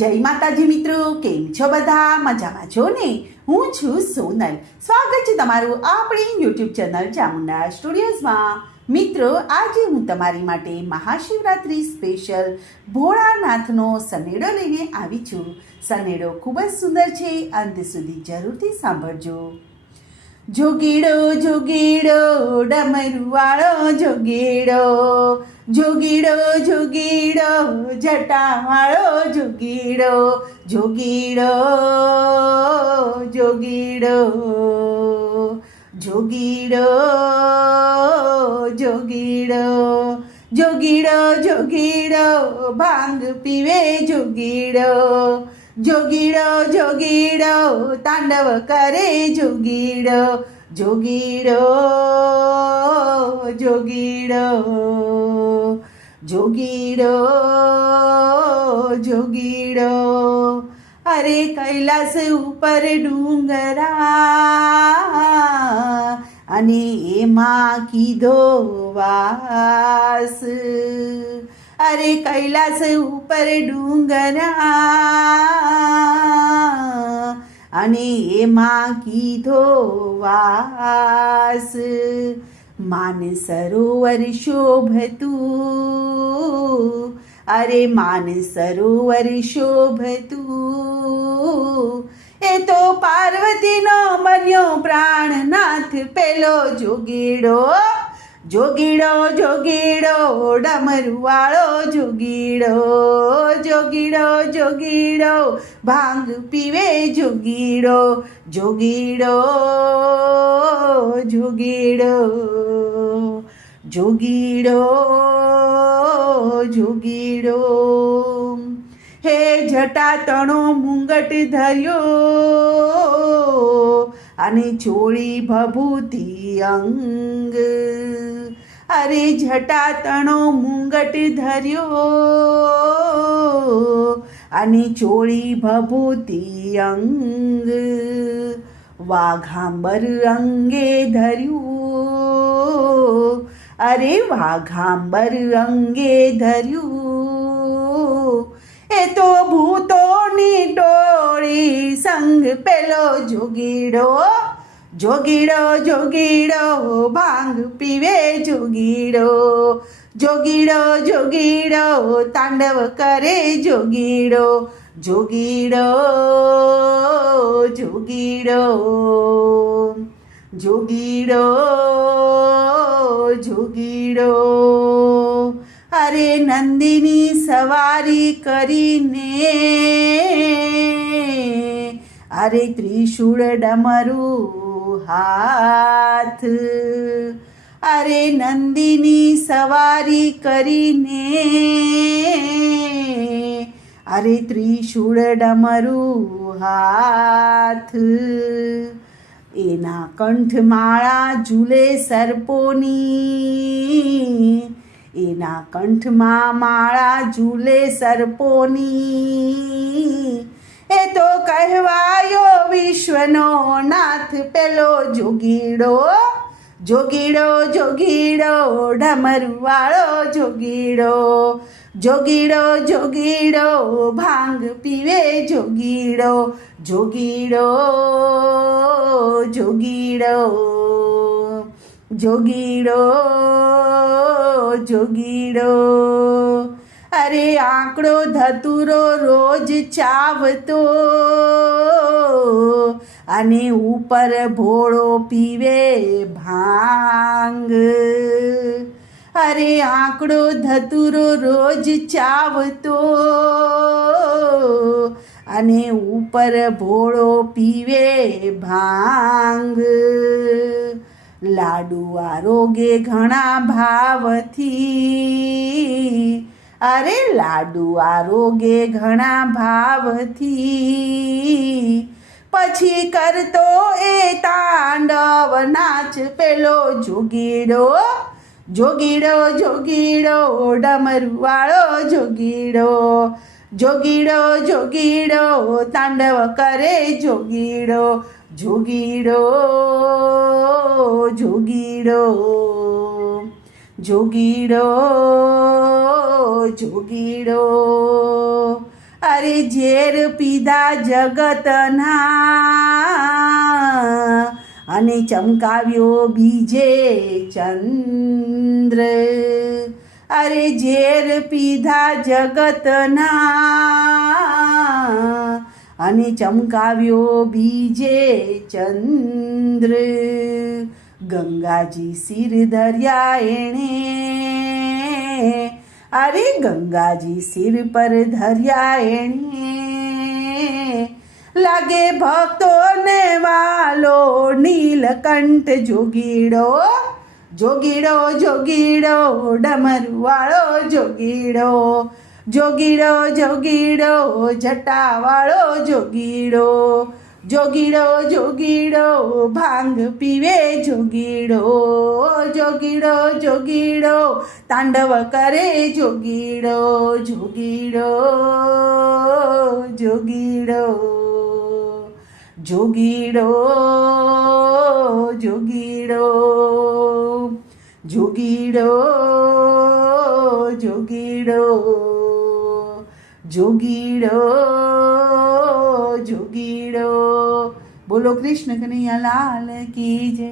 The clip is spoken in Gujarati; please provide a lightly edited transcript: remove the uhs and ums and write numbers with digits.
જય માતાજી મિત્રો, કેમ છો બધા? મજામાં છો ને? હું છું સોનલ. સ્વાગત છે તમારું આપણી યુટ્યુબ ચેનલ ચામુંડા સ્ટુડિયોઝમાં. મિત્રો, આજે હું તમારી માટે મહાશિવરાત્રિ સ્પેશિયલ ભોળાનાથનો સનેડો લઈને આવી છું. સનેડો ખૂબ જ સુંદર છે, અંત સુધી જરૂરથી સાંભળજો. જોગીડો જોગીડો ડમરુવાળો જોગીડો, જોગીડો જોગીડો જટાવાળો જોગીડો, જોગીડો જોગીડો જોગીડો જોગીડો જોગીડો જોગીડો ભાંગ પીવે જોગીડો, જોગીડો જોગીડો તાંડવ કરે જોગીડો, જોગીડો જોગીડો જોગીડો જોગીડો. અરે કૈલાસ ઉપર ડુંગરા અને એમાં કીધો વાસ. અરે કૈલાસ ઉપર ડુંગરા અને એમાં કીધો વાસ. માન સરોવર શોભતું, અરે માન સરોવર શોભતું, એ તો પાર્વતીનો બન્યો પ્રાણનાથ પેલો જોગીડો, જોગીડો જોગીડો ડમરુવાળો જોગીડો, જોગીડો જોગીડો ભાંગ પીવે જોગીડો, જોગીડો જોગીડો જોગીડો જોગીડો. હે જટાતણો મુંગટ ધર્યો અને ચોળી ભભૂતિ અંગ. અરે જટાતણો મુંગટ ધર્યો અને ચોળી ભભૂતિ અંગ. વાઘાંબર અંગે ધર્યું, અરે વાઘાંબર અંગે ધર્યું, એ તો ભૂતોની ટોળી સંગ પેલો જોગીડો, જોગીડો જોગીડો ભાંગ પીવે જોગીડો, જોગીડો જોગીડો તાંડવ કરે જોગીડો, જોગીડો જોગીડો જોગીડો જોગીડો. અરે નંદીની સવારી કરીને, અરે ત્રિશૂળ ડમરું હાથ. અરે નંદીની સવારી કરીને, અરે ત્રિશૂળ ડમરું હાથ. એના કંઠમાળા ઝૂલે સર્પોની, એના કંઠમાં માળા ઝૂલે સર્પોની, એ તો કહેવાયો વિશ્વનો નાથ પેલો જોગીડો, જોગીડો જોગીડો ડમરુવાળો જોગીડો, જોગીડો જોગીડો ભાંગ પીવે જોગીડો, જોગીડો જોગીડો જોગીડો જોગીડો. અરે આંકડો ધતુરો રોજ ચાવતો અને ઉપર ભોળો પીવે ભાંગ. અરે આંકડો ધતુરો રોજ ચાવતો અને ઉપર ભોળો પીવે ભાંગ. લાડુ આરોગે ઘણા ભાવથી, અરે લાડુ આરોગે ઘણા ભાવથી, પછી કરતો એ તાંડવ નાચ પેલો જોગીડો, જોગીડો જોગીડો ડમરુવાળો જોગીડો, જોગીડો જોગીડો તાંડવ કરે જોગીડો, જોગીડો જોગીડો જોગીડો જોગીડો. અરે ઝેર પીધા જગતના અને ચમકાવ્યો બીજે ચંદ્ર. અરે ઝેર પીધા જગતના અને ચમકાવ્યો બીજે ચંદ્ર. ગંગાજી શિર ધર્યા એણે, અરે ગંગાજી શિર પર ધર્યા એણે. લાગે ભક્તોને વાલો નીલકંઠ જોગીડો, જોગીડો જોગીડો ડમરુવાળો જોગીડો, જોગીડો જોગીડો જટાવાળો જોગીડો, જોગીડો જોગીડો ભાંગ પીવે જોગીડો, જોગીડો જોગીડો તાંડવ કરે જોગીડો, જોગીડો જોગીડો, જોગીડો જોગીડો, જોગીડો જોગીડો, જોગીડો જોગીડો. બોલો કૃષ્ણ કનૈયા લાલ કી જય.